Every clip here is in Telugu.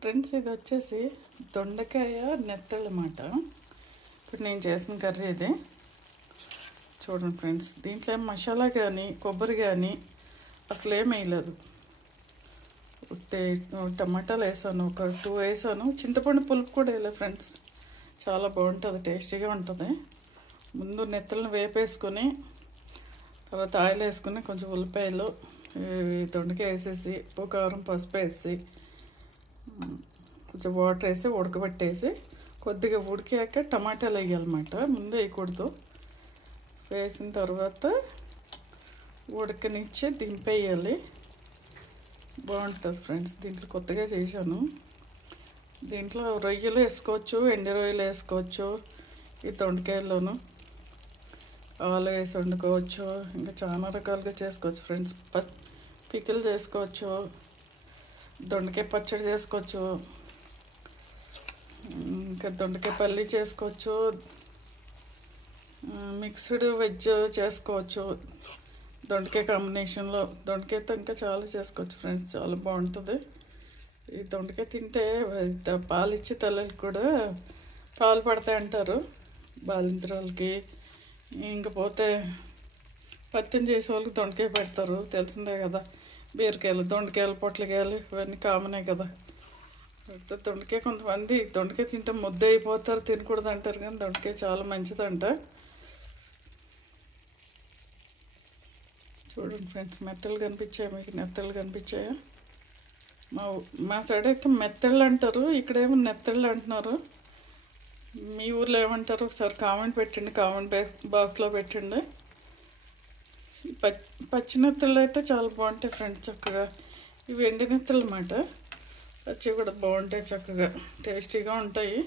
ఫ్రెండ్స్, ఇది వచ్చేసి దొండకాయ నెత్తళ్ళు అన్నమాట. ఇప్పుడు నేను చేసిన కర్రీ ఇది. చూడండి ఫ్రెండ్స్, దీంట్లో మసాలా కానీ కొబ్బరి కానీ అసలు ఏం వేయలేదు. టమాటాలు వేసాను, ఒక 2 వేసాను. చింతపండు పులుపు కూడా వేయలేదు ఫ్రెండ్స్. చాలా బాగుంటుంది, టేస్టీగా ఉంటుంది. ముందు నెత్తలను వేపేసుకొని తర్వాత ఆయిల్ వేసుకుని కొంచెం ఉల్లిపాయలు దొండకాయ వేసేసి ఉప్పు కారం పసుపు వేసి కొంచెం వాటర్ వేసి ఉడకబెట్టేసి కొద్దిగా ఉడికాక టమాటాలు వేయాలన్నమాట. ముందు వేయకూడదు. వేసిన తర్వాత ఉడకనిచ్చి దింపేయాలి. బాగుంటుంది ఫ్రెండ్స్. దీంట్లో కొత్తగా చేశాను. దీంట్లో రొయ్యలు వేసుకోవచ్చు, ఎండు రొయ్యలు వేసుకోవచ్చు. ఈ దొండకాయల్లోనూ ఆలు వేసి వండుకోవచ్చు. ఇంకా చాలా రకాలుగా చేసుకోవచ్చు ఫ్రెండ్స్. పికిల్ చేసుకోవచ్చు, దొండకాయ పచ్చడి చేసుకోవచ్చు, ఇంకా దొండకాయ పల్లి చేసుకోవచ్చు, మిక్స్డ్ వెజ్ చేసుకోవచ్చు. దొండకాయ కాంబినేషన్లో దొండకాయతో ఇంకా చాలా చేసుకోవచ్చు ఫ్రెండ్స్. చాలా బాగుంటుంది. ఈ దొండకాయ తింటే పాలు ఇచ్చే తల్లికి కూడా పాలు పడతాయి అంటారు, బాలింతరాలకి. ఇంకపోతే పత్యం చేసే వాళ్ళకి దొండకాయ పెడతారు, తెలిసిందే కదా. బీరకాయలు, దొండకాయలు, పొట్లకాయలు ఇవన్నీ కామనే కదా. దొండకాయ కొంతమంది దొండకాయ తింటే ముద్ద అయిపోతారు, తినకూడదు అంటారు. కానీ దొండకాయ చాలా మంచిదంట. చూడండి ఫ్రెండ్స్, మెత్తలు కనిపించాయి మీకు? నెత్తళ్ళు కనిపించాయా? మా సైడ్ అయితే మెత్తళ్ళు అంటారు, ఇక్కడేమో నెత్తళ్ళు అంటున్నారు. మీ ఊర్లో ఏమంటారు ఒకసారి కామెంట్ పెట్టండి, కామెంట్ బాక్స్లో పెట్టండి. పచ్చి నెత్తళ్ళు అయితే చాలా బాగుంటాయి ఫ్రెండ్స్. చక్కగా ఇవి ఎండి నెత్తళ్ళు అన్నమాట. పచ్చి కూడా బాగుంటాయి, చక్కగా టేస్టీగా ఉంటాయి.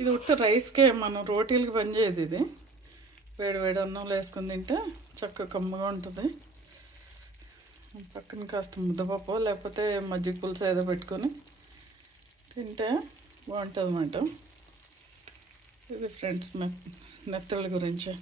ఇది ఉట్టి రైస్కే, మనం రోటీలకి పనిచేయదు. ఇది వేడి వేడి అన్నంలో వేసుకొని తింటే చక్కగా కమ్మగా ఉంటుంది. పక్కన కాస్త ముద్దపప్పు లేకపోతే మజ్జిగ పులుసు ఏదో పెట్టుకొని తింటే బాగుంటుంది అన్నమాట. ఇది ఫ్రెండ్స్ నెత్తళ్ళ గురించి.